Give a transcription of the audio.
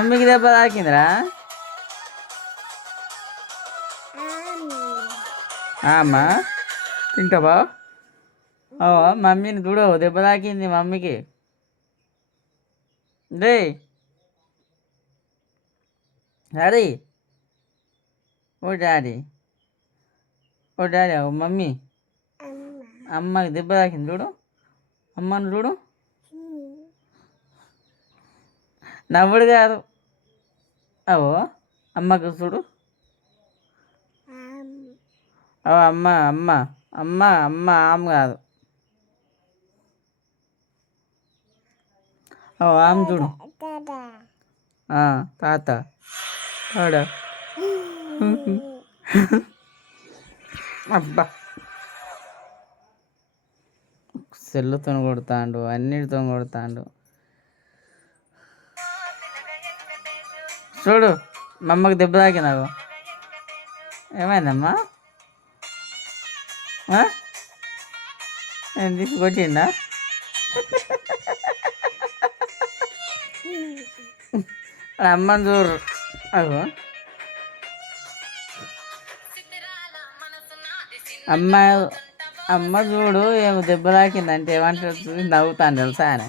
మమ్మీకి దెబ్బ తాకిందిరా అమ్మా తింటావా మమ్మీని చూడు దెబ్బ తాకింది మమ్మీకి రే డాడీ ఓ డాడీ ఓ డాడీ ఓ మమ్మీ అమ్మకి దెబ్బ తాకింది చూడు అమ్మని చూడు నవ్వుడు కాదు అవో అమ్మకు చూడు. ఓ అమ్మ అమ్మ అమ్మ అమ్మ ఆమె కాదు. ఓ ఆమె చూడు. ఆ, తాత. తాడ. అబ్బా. సెల్లుతో కొడతాండు అన్నిటితో కొడతాండు. చూడు మా అమ్మకి దెబ్బ తాకి నాకు. ఏమైందమ్మా? నేను తీసుకొచ్చిందా అమ్మని చూడు. అగో. అమ్మ అమ్మ చూడు ఏమో దెబ్బ తాకిందంటే ఏమంటారు? నవ్వుతాను తెలుసా అని.